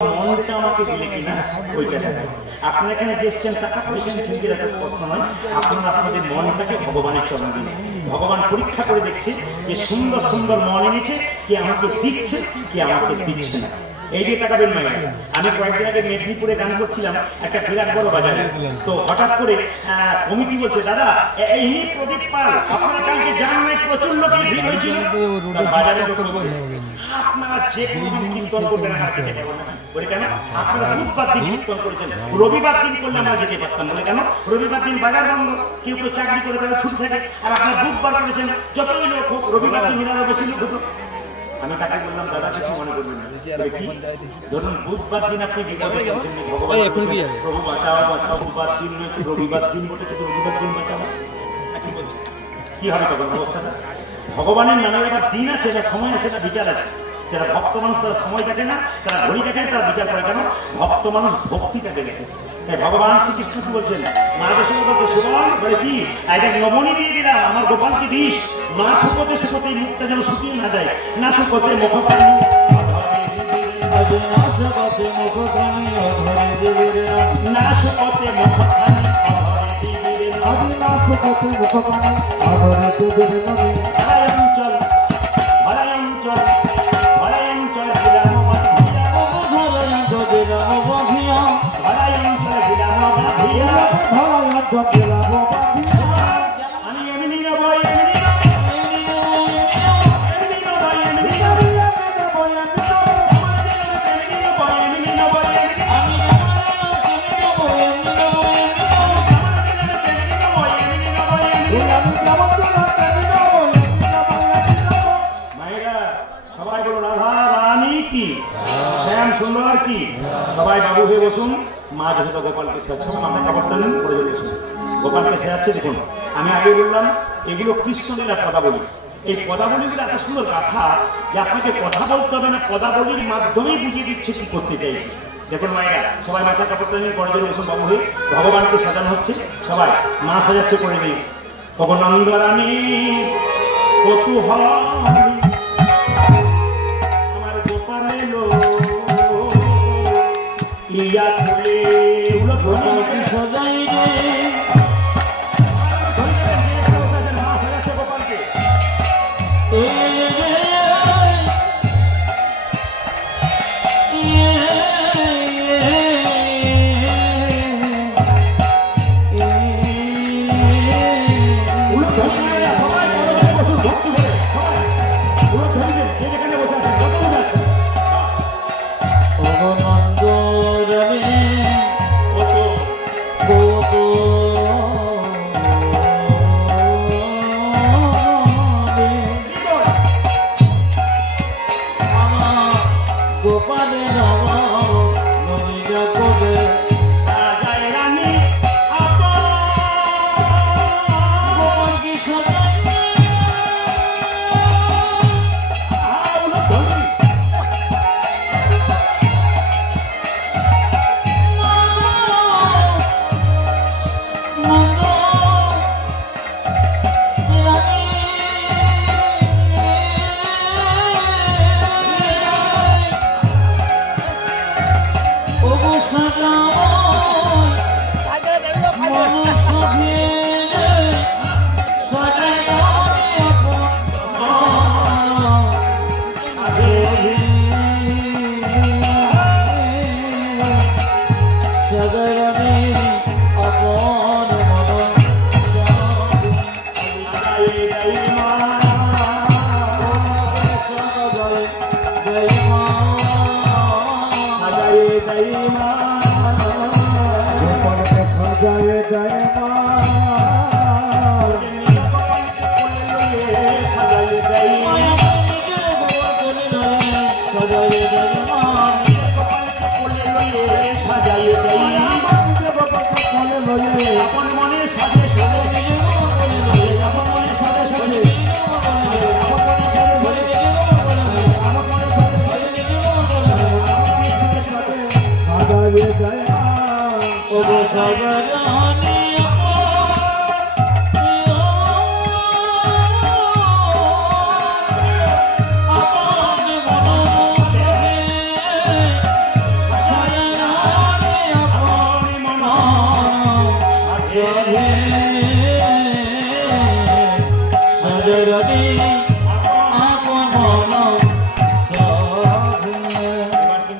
মনটা আমাকে দিলে কিনা ওইটা দেখায়। আপনারা এখানে দেখছেন টাকা পয়সা ঠিকই রাখার প্রশ্ন নয়, আপনারা আপনাদের মনটাকে ভগবানের চরণে দিন। ভগবান পরীক্ষা করে দেখছে যে সুন্দর সুন্দর মন এনেছে, কি আমাকে দিচ্ছে কি আমাকে দিচ্ছে না। এই যে তাকাবেন মাইয়া, আমি কয়েকদিন আগে মেদিনীপুরে গান করছিলাম একটা বিরাট বড় বাজারে। তো হঠাৎ করে কমিটি বলছে, দাদা এই প্রদীপ পাল আপনারা কালকে জানেন না প্রচুর লোকের ভিড় হয়েছিল। বাজারে লোক বলছে আপনারা যে কোনো কীর্তন করবেন আমার কাছে যাবেন না। বলে কেন? আপনারা বুধবার দিন কীর্তন করেছেন, রবিবার দিন করলে আমরা যেতে পারতাম। বলে কেন? রবিবার দিন বাজার বন্ধ, কেউ কেউ চাকরি করে তারা ছুটি থাকে, আর আপনারা বুধবার করেছেন যতই লোক হোক রবিবার দিন মিলানো বেশি লোক হতো। আমি তাকে বললাম, দাদা কিছু মনে করবেন না, ধরুন বুধবার দিন আপনি প্রভু বাঁচাও বাঁচাও, বুধবার দিন রয়েছে রবিবার দিন বলে কিন্তু রবিবার দিন বাঁচাও কি হবে তখন অবস্থাটা? ভগবানের নামে একটা দিন আছে, না সময় আছে, না বিচার আছে। যারা ভক্ত মানুষ তারা সময় থাকে না, তারা ঘড়ি থাকে না, তারা বিচার করে। কেন? ভক্ত মানুষ ভক্তিটাকে দেখে। তাই ভগবান শ্রীকৃষ্ণ কি বলছেন? মায়ের সঙ্গে বলছে, সুবল বলে কি একটা নবনী দিয়ে দিলাম, আমার গোপালকে দিস। মা শুকোতে শুকোতে মুখটা যেন শুকিয়ে না যায়, না শুকোতে মুখখানি না শুকোতে মুখখানি অঞ্চল অঞ্চল আমি এমনি নেব সবাই বলো রাধা রানী কি, শ্যাম সুন্দর কি। সবাই বাবু হয়ে বসুন। মা যেহেতু গোপালকে শেখাচ্ছেন, আমরা কাপড়টা নিন করে বসুন। গোপালকে শেখাচ্ছে। দেখুন আমি আগে বললাম এগুলো কৃষ্ণলীলার পদাবলী। এই পদাবলীগুলো এত সুন্দর কথা যে আপনাকে কথা বলতে হবে না, পদাবলীর মাধ্যমেই বুঝিয়ে দিচ্ছে কি করতে চাইছে। দেখুন মায়েরা সবাই মাথার কাপড়টা নিন করে বসুন বাবু হয়ে। ভগবানকে সাজানো হচ্ছে, সবাই মা সাজাচ্ছে করে দিন। ভগনন্দ রানী কৌতূহল আমার গোপাল এলো ইয়া খুলে উলো সজাই রে। মা সাজাচ্ছে গোপালকে।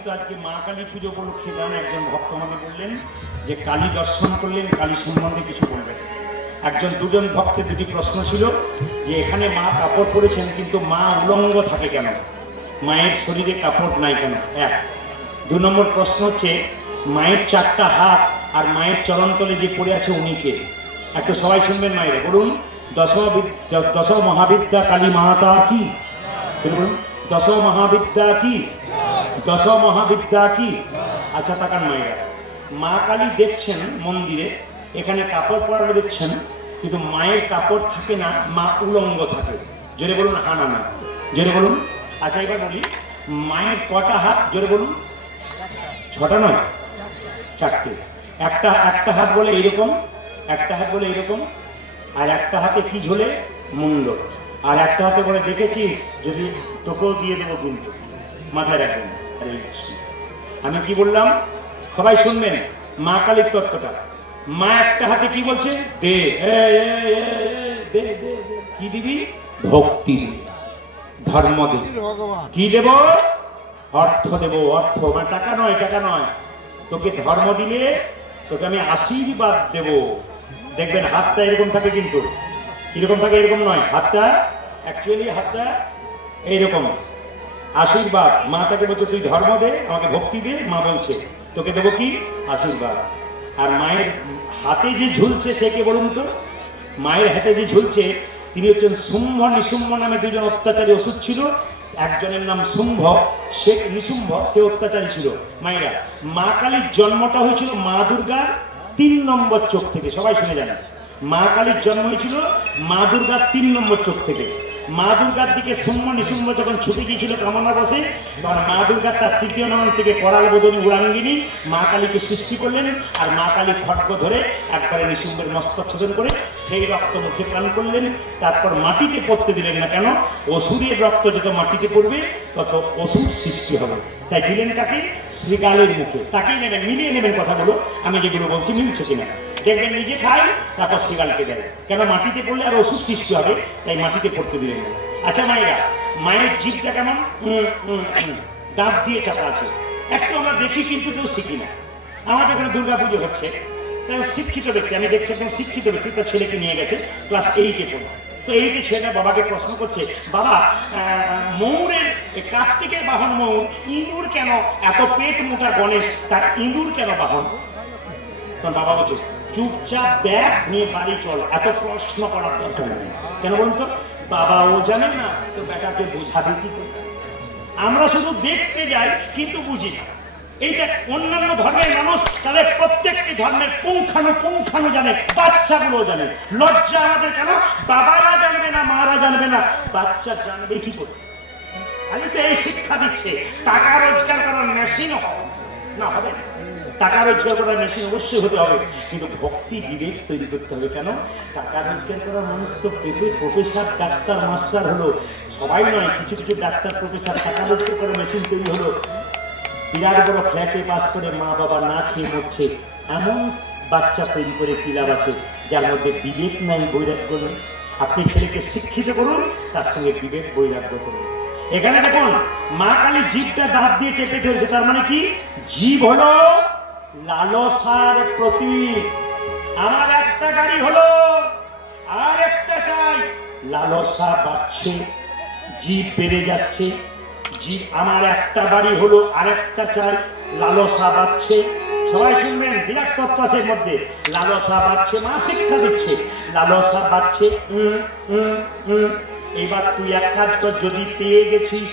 যেহেতু আজকে মা কালী পুজো উপলক্ষে গান, একজন ভক্ত আমাকে বললেন যে কালী দর্শন করলেন, কালী সম্বন্ধে কিছু বলবেন। একজন দুজন ভক্তের দুটি প্রশ্ন ছিল যে এখানে মা কাপড় পরেছেন কিন্তু মা উলঙ্গ থাকে কেন, মায়ের শরীরে কাপড় নাই কেন, এক। 2 নম্বর প্রশ্ন হচ্ছে মায়ের 4টা হাত আর মায়ের চরণতলে যে পড়ে আছে উনি কে? একটু সবাই শুনবেন মায়েরা, বলুন দশ মহাবিদ্যা কালী মাতা কি? বলুন দশ মহাবিদ্যা কি? দশ মহাবিদ্যা কি? আচ্ছা তাকান মায়েরা, মা কালী দেখছেন মন্দিরে, এখানে কাপড় পরানো দেখছেন, কিন্তু মায়ের কাপড় থাকে না, মা উলঙ্গ থাকে। জোরে বলুন হা না না, জোরে বলুন। আচ্ছা এবার বলি, মায়ের কটা হাত? জোরে বলুন। 6টা নয়, 4টে। একটা হাত বলে এইরকম, একটা হাত বলে এইরকম, আর একটা হাতে কি ঝোলে? মুন্ড। আর একটা হাতে বলে দেখেছিস, যদি তোকেও দিয়ে দেবো কিন্তু, মাথায় রাখবেন। আমি কি বললাম সবাই শুনবেন, মা কালীর তত্ত্বটা। মা একটা হাতে কি বলছে? দে, দে, দে, কি দিবি? ভক্তি, ধর্ম দেব। কি দেব? অর্থ দেব। অর্থ মানে টাকা নয়, টাকা নয়। তোকে ধর্ম দিলে তোকে আমি আশীর্বাদ দেব। দেখবেন হাতটা এরকম থাকে, কিন্তু এরকম থাকে, এরকম নয়। হাতটা অ্যাকচুয়ালি হাতটা এইরকম, আশীর্বাদ। মা তাকে বলছে তুই ধর্ম দে, আমাকে ভক্তি দে। মা বলছে তোকে দেবো কি? আশীর্বাদ। আর মায়ের হাতে যে ঝুলছে সে কে বলুন তো? মায়ের হাতে যে ঝুলছে তিনি হচ্ছেন শুম্ভ নিশুম্ভ নামে 2জন অত্যাচারী ওষুধ ছিল। একজনের নাম শুম্ভ, সে নিশুম্ভ, সে অত্যাচারী ছিল। মায়েরা, মা কালীর জন্মটা হয়েছিল মা দুর্গার 3 নম্বর চোখ থেকে। সবাই শুনে যান, মা কালীর জন্ম হয়েছিল মা দুর্গার 3 নম্বর চোখ থেকে। মা দুর্গার দিকে শুম্ভ নিশুম্ভ যখন ছুটে গিয়েছিল কামনা বসে, তখন মা দুর্গার তার 3য় নাম থেকে করাল বদনী উড়াঙ্গিনী মা কালীকে সৃষ্টি করলেন। আর মা কালী খড়গ ধরে একবারে নিশুম্ভের মস্তক ছেদন করে সেই রক্ত মুখে পান করলেন। তারপর মাটিতে পড়তে দিলেন না। কেন? অসুরের রক্ত যত মাটিতে পড়বে তত অসুর সৃষ্টি হবে। তাই দিলেন কাকে? শ্রীকালের মুখে। তাকেই নেবেন, মিলিয়ে নেবেন কথাগুলো, আমি যেগুলো বলছি মিলছে কিনা দেখবেন। নিজে খাই, তারপর শ্রীকালকে দেয়। কেন? মাটিতে পড়লে আর ওষুধ সৃষ্টি হবে, তাই মাটিতে পড়তে দিলেন। আচ্ছা মায়েরা, মায়ের জিভটা কেমন? দাঁত দিয়ে চাপা আছে। একটু আমরা দেখি কিন্তু কেউ শিখি না। আমাদের এখানে দুর্গা পুজো হচ্ছে, শিক্ষিত ব্যক্তি, আমি দেখছি একজন শিক্ষিত ব্যক্তি তার ছেলেকে নিয়ে গেছে ক্লাস 8-এ পড়ে। তো এইটা ছেলেটা বাবাকে প্রশ্ন করছে, বাবা ময়ূরের কার্তিকের বাহন ময়ূর, ইঁদুর কেন এত পেট মোটা গণেশ, তার ইঁদুর কেন বাহন? তখন বাবা বলছে চুপচাপ ব্যাগ নিয়ে বাড়ি চল, এত প্রশ্ন করার দরকার নেই। কেন বলুন তো? বাবাও জানেন না তো বেটাকে বোঝাবে কি করে? আমরা শুধু দেখতে যাই কিন্তু বুঝি না। এইটা অন্যান্য ধর্মের মানুষ তাদের প্রত্যেকটি ধর্মের পুঙ্খানু জানে, বাচ্চাগুলো জানে। লজ্জা আমাদের কেন? বাবারা জানবে না, মারা জানবে না, বাচ্চা জানবে কি করে? আমি তো এই শিক্ষা দিচ্ছে টাকা রোজগার করার মেশিন না হবে, টাকা রোজগার করার মেশিন অবশ্যই হতে হবে, কিন্তু ভক্তি বিবেক তৈরি করতে হবে। কেন? টাকা রোজগার করার মানুষ তো পেটে প্রফেসর, ডাক্তার, মাস্টার হলো, সবাই নয়, কিছু কিছু ডাক্তার প্রফেসর টাকা রোজগার করার মেশিন তৈরি হলো। বিরাট বড় ফ্ল্যাটে পাস করে মা বাবা না খেয়ে মরছে, এমন বাচ্চা তৈরি করে কি লাভ আছে যার মধ্যে বিবেক নাই, বৈরাগ্য নেই? আপনি ছেলেকে শিক্ষিত করুন, তার সঙ্গে বিবেক বৈরাগ্য করুন। এখানে দেখুন মা কালী জিভটা দাঁত দিয়ে চেপে ধরেছে, তার মানে কি? জীব হলো লালসার প্রতীক। আমার একটা গাড়ি হলো, আর একটা চাই, লালসা বাড়ছে, জীব বেড়ে যাচ্ছে। জীব, আমার একটা বাড়ি হলো, আরেকটা চাই, লালসা বাড়ছে। সবাই শুনবেন, বিরাট তত্ত্ব আছে মধ্যে। লালসা বাড়ছে, মা শিক্ষা দিচ্ছে, লালসা বাড়ছে। এবার তুই এক কাজ কর, যদি পেয়ে গেছিস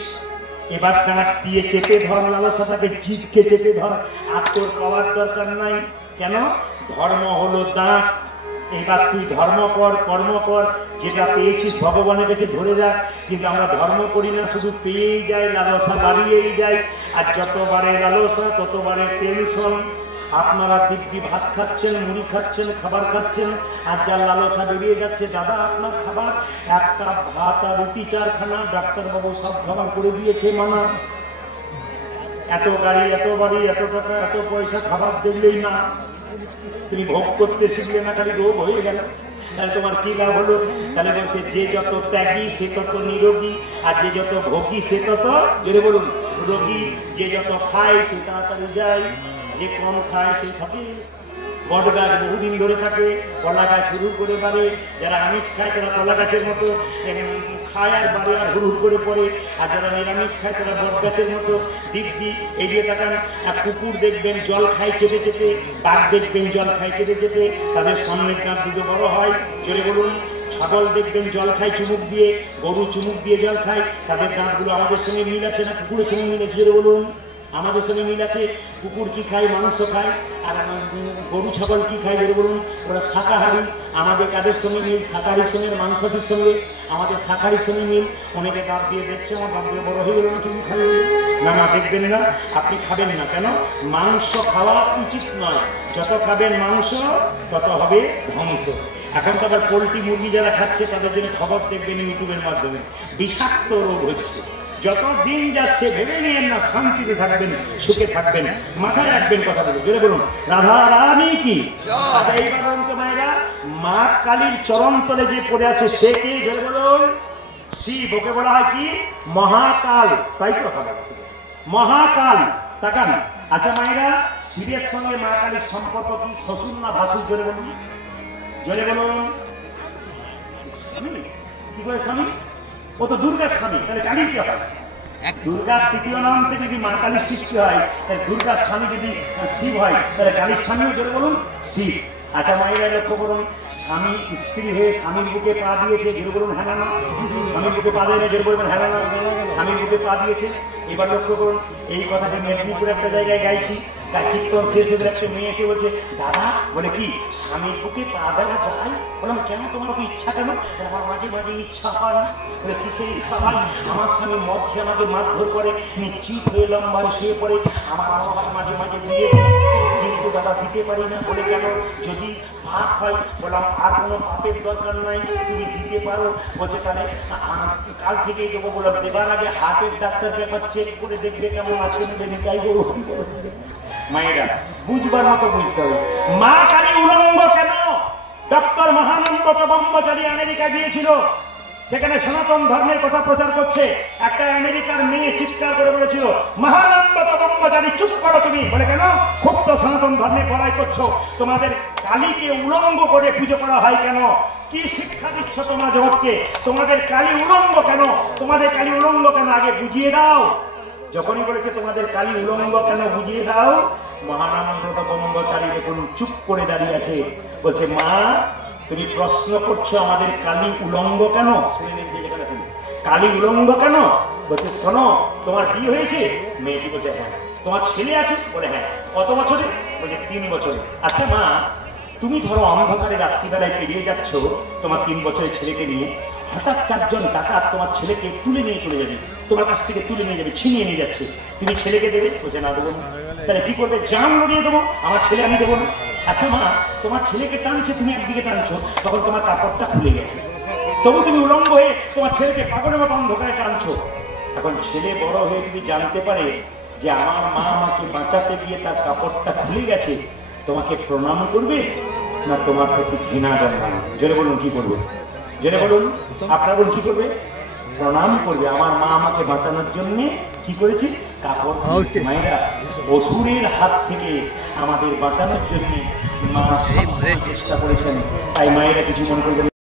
এবার দাঁত দিয়ে চেপে ধর, লালসাটাকে জিভকে চেপে ধর, আর তোর পাওয়ার দরকার নাই। কেন? ধর্ম হলো দাঁত। এবার তুই ধর্ম কর, কর্ম কর, যেটা পেয়েছিস ভগবানের কাছে ধরে যাক। কিন্তু আমরা ধর্ম করি না, শুধু পেয়েই যাই, লালসা বাড়িয়েই যাই। আর যতবারে লালসা ততবারে টেনশন। আপনারা দিব্যি ভাত খাচ্ছেন, মুড়ি খাচ্ছেন, খাবার খাচ্ছেন, আর যার লালসা বেরিয়ে যাচ্ছে, দাদা আপনার খাবার, একটা ভাত আর রুটি 4খানা, ডাক্তারবাবু সব খাবার করে দিয়েছে মানা। এত গাড়ি, এত বাড়ি, এত টাকা, এত পয়সা, খাবার দেখলেই না। তুমি ভোগ করতে শিখলে না, খালি রোগ হয়ে গেল, তাহলে তোমার কি লাভ হলো? তাহলে বলছে যে যত ত্যাগী সে তত নিরোগী, আর যে যত ভোগী সে তত, যদি বলুন রোগী যে যত খায় সে তাড়াতাড়ি যায়, যে কম খায় সে থাকে। বট গাছ বহুদিন ধরে থাকে, কলা গাছ শুরু করে পারে, যারা আমিষ খায় তারা কলা গাছের মতো খায় আর বাড়ে আর হুড় করে পড়ে, আর যারা নিরামিষ খায় তারা বট গাছের মতো দিব্যি এগিয়ে তাকান। আর কুকুর দেখবেন জল খায় চেপে চেপে, কাক দেখবেন জল খায় চেপে চেপে, তাদের সামনের কাঁধ দুটো বড় হয়। জোরে বলুন। ছাগল দেখবেন জল খায় চুমুক দিয়ে, গরু চুমুক দিয়ে জল খায়, তাদের দাঁতগুলো আমাদের সঙ্গে মিল আছে না কুকুরের সঙ্গে মিল আছে? জোরে বলুন। আমাদের সঙ্গে মিল আছে। কুকুর কি খায়? মাংস খায়। আর গরু ছাগল কি খায়? জোরে বলুন। ওরা শাকাহারী। আমাদের কাদের সঙ্গে মিল? শাকাহারির সঙ্গে, মাংসটির সঙ্গে আমাদের শাকাহারির সঙ্গে মিল। অনেকে দাঁত দিয়ে দেখছে আমার দাঁত দিয়ে বড় হয়ে গেল, তুমি খাবে না? না, দেখবেন না, আপনি খাবেন না। কেন? মাংস খাওয়া উচিত নয়। যত খাবেন মাংস তত হবে ধ্বংস। এখন তো আবার পোলট্রি মুরগি যারা খাচ্ছে তাদের জন্য খবর দেখবেন ইউটিউবের মাধ্যমে, বিষাক্ত রোগ হচ্ছে। যত দিন যাচ্ছে ভেবে নিয়েন না শান্তিতে থাকবেন, সুখে থাকবেন, মাথায় রাখবেন কথাগুলো। জোরে বলুন রাধা রানী কি। আচ্ছা এইবার বলুন তো মায়েরা, মা কালীর চরণ তলে যে পড়ে আছে সে কে? জোরে বলুন শিব। ওকে বলা হয় কি? মহাকাল। তাই তো কথা মহাকাল। তাকান। আচ্ছা মায়েরা, শিবের সঙ্গে মা কালীর সম্পর্ক কি? শ্বশুর না ভাসুর? জোরে বলুন। জোরে বলুন। কি করে স্বামী? ও তো দুর্গার স্বামী, তাহলে কালীর কি হয়? দুর্গার তৃতীয় নাম থেকে যদি মা কালীর সৃষ্টি হয়, তাহলে দুর্গার স্বামী যদি শিব হয়, তাহলে কালীর স্বামীও জোরে বলুন শিব। আচ্ছা মায়েরা লক্ষ্য করুন, স্বামী স্ত্রী হয়ে স্বামীর বুকে পা দিয়েছে, জোরে বলুন হ্যাঁ না? স্বামীর বুকে পা দেয় না? জোরে বলবেন হ্যাঁ না? স্বামীর বুকে পা দিয়েছে। এবার লক্ষ্য করুন, এই কথাটি মেদিনীপুর একটা জায়গায় গাইছি, কীর্তন শেষ হয়ে একটা মেয়ে এসে বলছে, দাদা বলে কি স্বামীর বুকে পা দেওয়া যায়? বললাম কেন, তোমার কি ইচ্ছা? কেন? আমার মাঝে মাঝে ইচ্ছা হয়। বলে কিসের ইচ্ছা হয়? আমার স্বামী মদ খেয়ে আমাকে মারধর করে, নিশ্চিত হয়ে লম্বায় শুয়ে পড়ে, আমার মাঝে মাঝে দিয়ে কিন্তু দাদা দিতে পারি না। বলে কেন? যদি পাপ হয়। বললাম আর কোনো পাপের দরকার নাই, তুমি দিতে পারো। বলছে তাহলে কাল থেকেই দেবো। বললাম দেবার আগে হার্টের ডাক্তারকে একবার চেক করে দেখবে কেমন আছে, তাই দেবো। মায়েরা বুঝবার মতো বুঝতে হবে। মা কালী উলঙ্গ কেন? ডক্টর মহানন্দ ব্রহ্মচারী আমেরিকা গিয়েছিল, সেখানে সনাতন ধর্মের কথা প্রচার করছে। একটা আমেরিকার মেয়ে চিৎকার করে বলেছিল, মহানন্দ ব্রহ্মচারী চুপ করো তুমি। বলে কেন? খুব তো সনাতন ধর্মের বড়াই করছো, তোমাদের কালীকে উলঙ্গ করে পুজো করা হয় কেন? কি শিক্ষা দিচ্ছ তোমরা জগৎকে? তোমাদের কালী উলঙ্গ কেন? তোমাদের কালী উলঙ্গ কেন? আগে বুঝিয়ে দাও। যখনই বলেছে তোমাদের কালী উলঙ্গ কেন বুঝিয়ে দাও, মহানন্দ ব্রহ্মচারী দেখুন চুপ করে দাঁড়িয়ে আছে। বলছে মা তুমি প্রশ্ন করছো আমাদের কালী উলঙ্গ কেন? কালী উলঙ্গ কেন? বলছে শোনো, তোমার বিয়ে হয়েছে? মেয়েটি বলছে হ্যাঁ। তোমার ছেলে আছে? বলে হ্যাঁ। কত বছরে? বলছে 3 বছরে। আচ্ছা মা, তুমি ধরো অন্ধকারে রাত্রিবেলায় পেরিয়ে যাচ্ছ তোমার 3 বছরের ছেলেকে নিয়ে, হঠাৎ 4 জন ডাকাত তোমার ছেলেকে তুলে নিয়ে চলে যাবে, তোমার কাছ থেকে তুলে নিয়ে যাবে, ছিনিয়ে নিয়ে যাচ্ছে, তুমি ছেলেকে দেবে? বলছে না দেবো না। তাহলে কি করবে? জান লড়িয়ে দেবো, আমার ছেলে আমি দেবো না। আচ্ছা মা, তোমার ছেলেকে টানছে, তুমি একদিকে টানছো, তখন তোমার কাপড়টা খুলে গেছে, তবু তুমি উলঙ্গ হয়ে তোমার ছেলেকে পাগলের মতো অন্ধকারে টানছো। এখন ছেলে বড় হয়ে যদি জানতে পারে যে আমার মা আমাকে বাঁচাতে গিয়ে তার কাপড়টা খুলে গেছে, তোমাকে প্রণাম করবে না তোমার প্রতি ঘৃণা জন্মাবে? জোরে বলুন কি করবে? জোরে বলুন। আপনারা বলুন কি করবে? প্রণাম করবে। আমার মা আমাকে বাঁচানোর জন্য কি করেছে? কাপড়। মায়েরা অসুরের হাত থেকে আমাদের বাঁচানোর জন্য মা চেষ্টা করেছেন, তাই মায়েরা কিছু মনে করবেন।